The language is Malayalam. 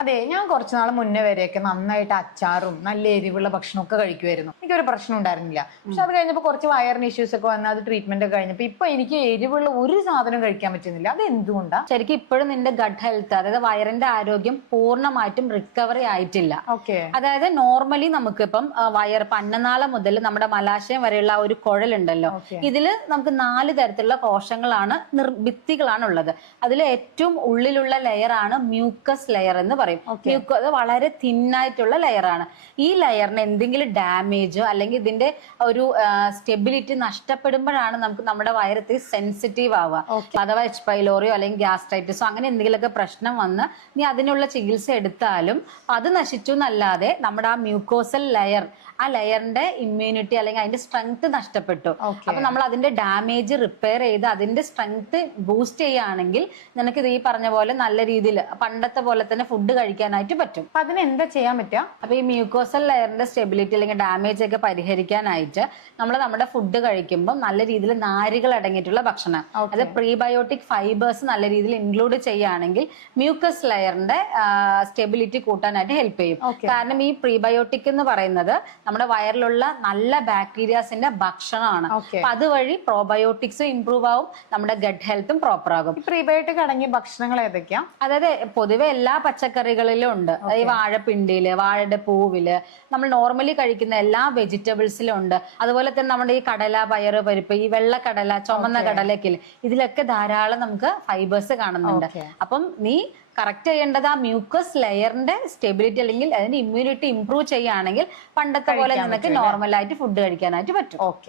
അതെ, ഞാൻ കുറച്ചു നാൾ മുന്നേ വരെയൊക്കെ നന്നായിട്ട് അച്ചാറും നല്ല എരിവുള്ള ഭക്ഷണമൊക്കെ കഴിക്കുമായിരുന്നു. എനിക്കൊരു പ്രശ്നം ഉണ്ടായിരുന്നില്ല. പക്ഷെ അത് കഴിഞ്ഞപ്പോൾ കുറച്ച് വയറിന് ഇഷ്യൂസ് ഒക്കെ വന്ന് അത് ട്രീറ്റ്മെന്റ് ഒക്കെ കഴിഞ്ഞപ്പോൾ ഇപ്പൊ എനിക്ക് എരിവുള്ള ഒരു സാധനം കഴിക്കാൻ പറ്റുന്നില്ല. അത് എന്തുകൊണ്ടാ? ശരിക്കും ഇപ്പോഴും നിന്റെ ഗട്ട് ഹെൽത്ത്, അതായത് വയറിന്റെ ആരോഗ്യം പൂർണ്ണമായിട്ടും റിക്കവറി ആയിട്ടില്ല. ഓക്കെ. അതായത് നോർമലി നമുക്കിപ്പം വയർ പന്നനാളം മുതൽ നമ്മുടെ മലാശയം വരെയുള്ള ആ ഒരു കുഴലുണ്ടല്ലോ, ഇതില് നമുക്ക് 4 തരത്തിലുള്ള കോശങ്ങളാണ്, ഭിത്തികളാണ് ഉള്ളത്. അതിൽ ഏറ്റവും ഉള്ളിലുള്ള ലെയർ ആണ് മ്യൂക്കസ് ലെയർ എന്ന് പറയും. അത് വളരെ തിന്നായിട്ടുള്ള ലെയറാണ്. ഈ ലെയറിന് എന്തെങ്കിലും ഡാമേജോ അല്ലെങ്കിൽ ഇതിന്റെ ഒരു സ്റ്റെബിലിറ്റി നഷ്ടപ്പെടുമ്പോഴാണ് നമുക്ക് നമ്മുടെ വയറത്തിൽ സെൻസിറ്റീവ് ആവുക. അഥവാ എച്ച് പൈലോറിയോ അല്ലെങ്കിൽ ഗ്യാസ്ട്രൈറ്റിസോ അങ്ങനെ എന്തെങ്കിലുമൊക്കെ പ്രശ്നം വന്ന് നീ അതിനുള്ള ചികിത്സ എടുത്താലും അത് നശിച്ചു എന്നല്ലാതെ നമ്മുടെ ആ മ്യൂക്കോസൽ ലെയർ, ആ ലെയറിന്റെ ഇമ്മ്യൂണിറ്റി അല്ലെങ്കിൽ അതിന്റെ സ്ട്രെങ്ത് നഷ്ടപ്പെട്ടു. അപ്പൊ നമ്മൾ അതിന്റെ ഡാമേജ് റിപ്പയർ ചെയ്ത് അതിന്റെ സ്ട്രെങ്ത് ബൂസ്റ്റ് ചെയ്യുകയാണെങ്കിൽ നിനക്ക് ഇത് ഈ പറഞ്ഞ പോലെ നല്ല രീതിയിൽ പണ്ടത്തെ പോലെ തന്നെ ഫുഡ് കഴിക്കാനായിട്ട് പറ്റും. അപ്പൊ അതിന് എന്താ ചെയ്യാൻ പറ്റുക? അപ്പൊ ഈ മ്യൂക്കോസൽ ലെയറിന്റെ സ്റ്റെബിലിറ്റി അല്ലെങ്കിൽ ഡാമേജ് ഒക്കെ പരിഹരിക്കാനായിട്ട് നമ്മൾ നമ്മുടെ ഫുഡ് കഴിക്കുമ്പോൾ നല്ല രീതിയിൽ നാരുകൾ അടങ്ങിയിട്ടുള്ള ഭക്ഷണം, അത് പ്രീബയോട്ടിക് ഫൈബേഴ്സ് നല്ല രീതിയിൽ ഇൻക്ലൂഡ് ചെയ്യുകയാണെങ്കിൽ മ്യൂക്കസ് ലെയറിന്റെ സ്റ്റെബിലിറ്റി കൂട്ടാനായിട്ട് ഹെൽപ്പ് ചെയ്യും. കാരണം ഈ പ്രീബയോട്ടിക് എന്ന് പറയുന്നത് നമ്മുടെ വയറിലുള്ള നല്ല ബാക്ടീരിയാസിന്റെ ഭക്ഷണമാണ്. അപ്പൊ അതുവഴി പ്രോബയോട്ടിക്സും ഇംപ്രൂവ് ആവും, നമ്മുടെ ഗട്ട് ഹെൽത്തും പ്രോപ്പർ ആകും. പ്രീബയോട്ടിക് അടങ്ങിയ ഭക്ഷണങ്ങൾ ഏതൊക്കെയാ? അതായത് പൊതുവെ എല്ലാ പച്ചക്കറികളിലും ഉണ്ട്. ഈ വാഴപ്പിണ്ടിയില്, വാഴയുടെ പൂവില്, നമ്മൾ നോർമലി കഴിക്കുന്ന എല്ലാ വെജിറ്റബിൾസിലും ഉണ്ട്. അതുപോലെ തന്നെ നമ്മുടെ ഈ കടല, പയറ്, പരിപ്പ്, ഈ വെള്ളക്കടല, ചുമന്ന കടലൊക്കെ ഇതിലൊക്കെ ധാരാളം നമുക്ക് ഫൈബേഴ്സ് കാണുന്നുണ്ട്. അപ്പം നീ കറക്റ്റ് ചെയ്യേണ്ടത് ആ മ്യൂക്കസ് ലെയറിന്റെ സ്റ്റെബിലിറ്റി അല്ലെങ്കിൽ അതിന്റെ ഇമ്മ്യൂണിറ്റി ഇംപ്രൂവ് ചെയ്യുകയാണെങ്കിൽ പണ്ടത്തെ പോലെ നിനക്ക് നോർമലായിട്ട് ഫുഡ് കഴിക്കാനായിട്ട് പറ്റും. ഓക്കെ.